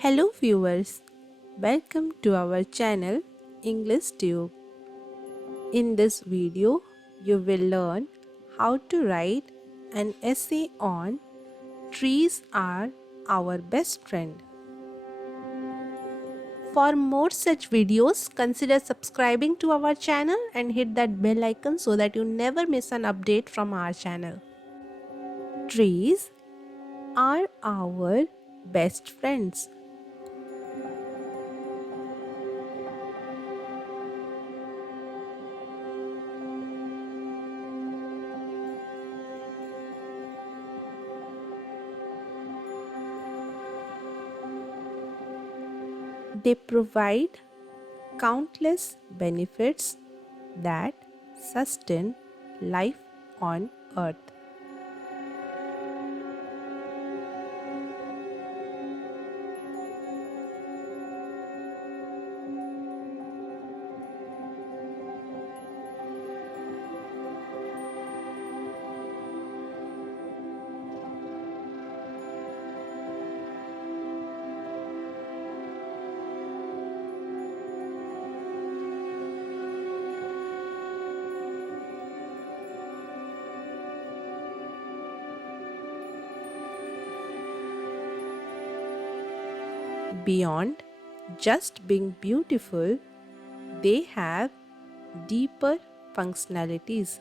Hello viewers, welcome to our channel English Tube. In this video, you will learn how to write an essay on trees are our best friend. For more such videos, consider subscribing to our channel and hit that bell icon so that you never miss an update from our channel. Trees are our best friends. They provide countless benefits that sustain life on earth. Beyond just being beautiful, they have deeper functionalities.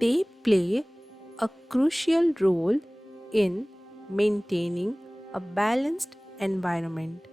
They play a crucial role in maintaining a balanced environment.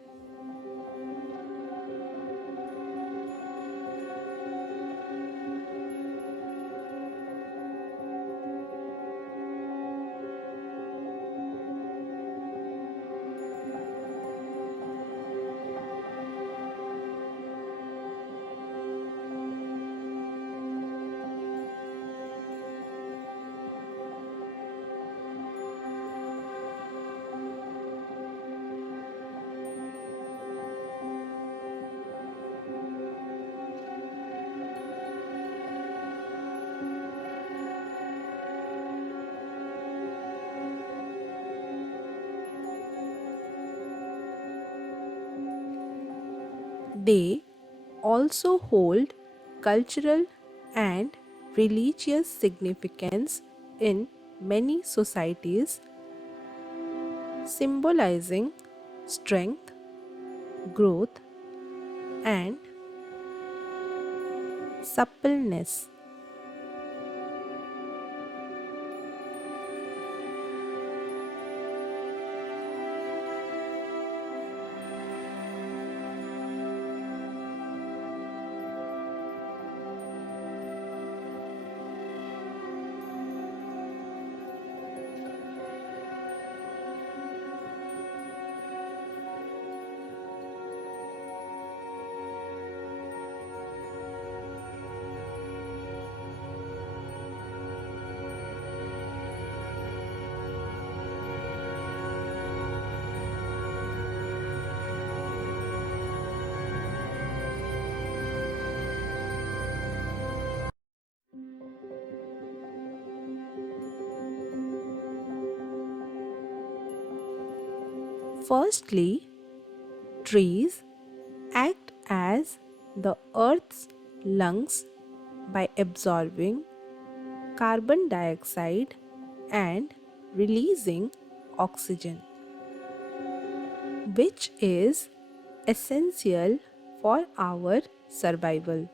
They also hold cultural and religious significance in many societies, symbolizing strength, growth, and suppleness. Firstly, trees act as the Earth's lungs by absorbing carbon dioxide and releasing oxygen, which is essential for our survival.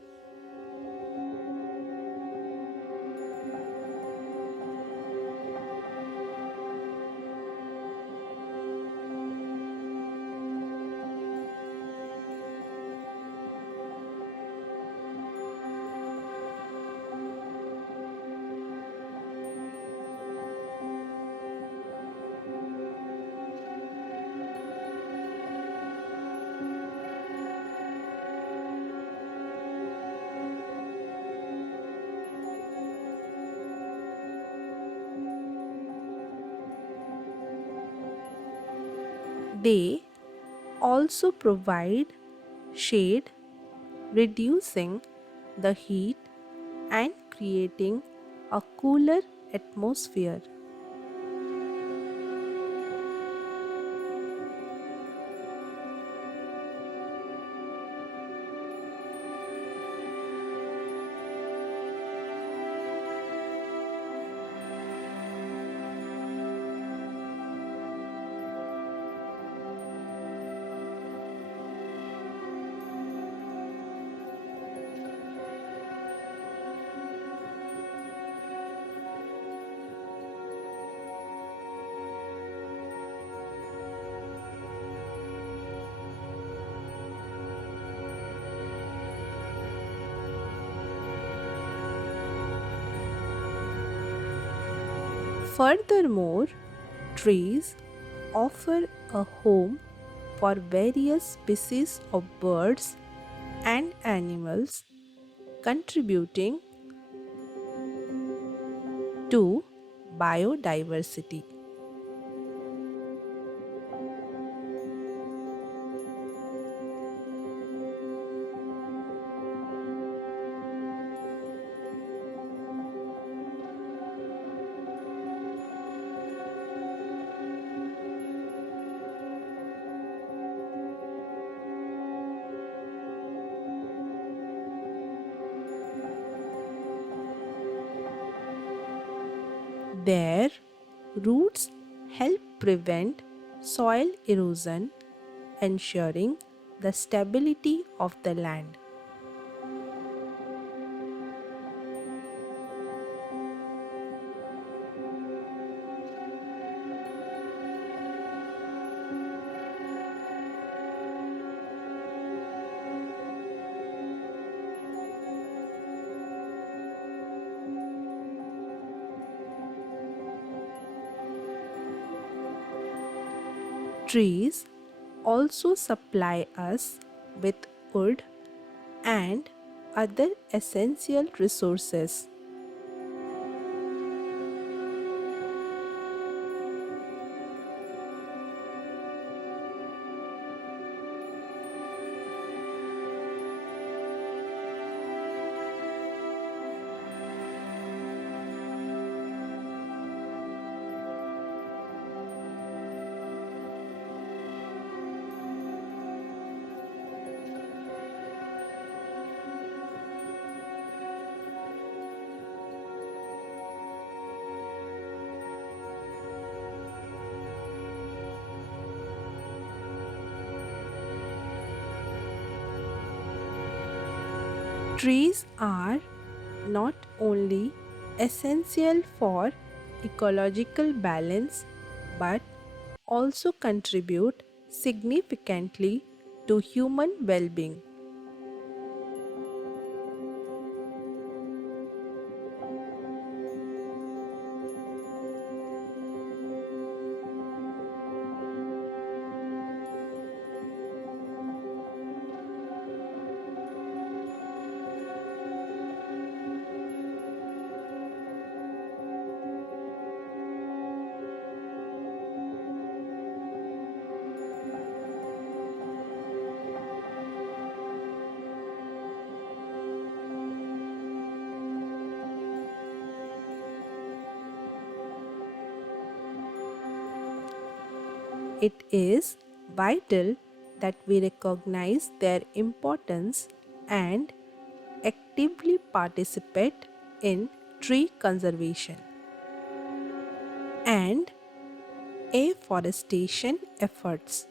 They also provide shade, reducing the heat and creating a cooler atmosphere. Furthermore, trees offer a home for various species of birds and animals, contributing to biodiversity. Their roots help prevent soil erosion, ensuring the stability of the land. Trees also supply us with wood and other essential resources. Trees are not only essential for ecological balance but also contribute significantly to human well being. It is vital that we recognize their importance and actively participate in tree conservation and afforestation efforts.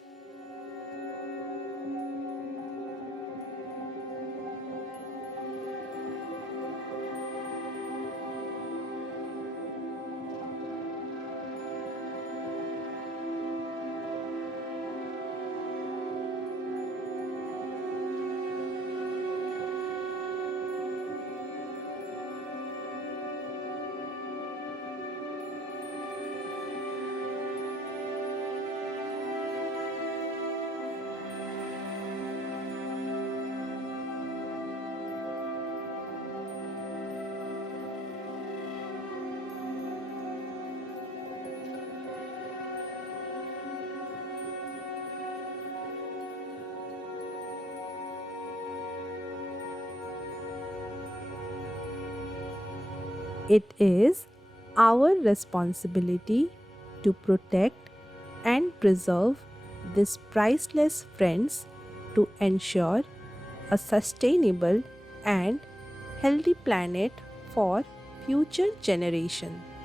It is our responsibility to protect and preserve these priceless friends to ensure a sustainable and healthy planet for future generations.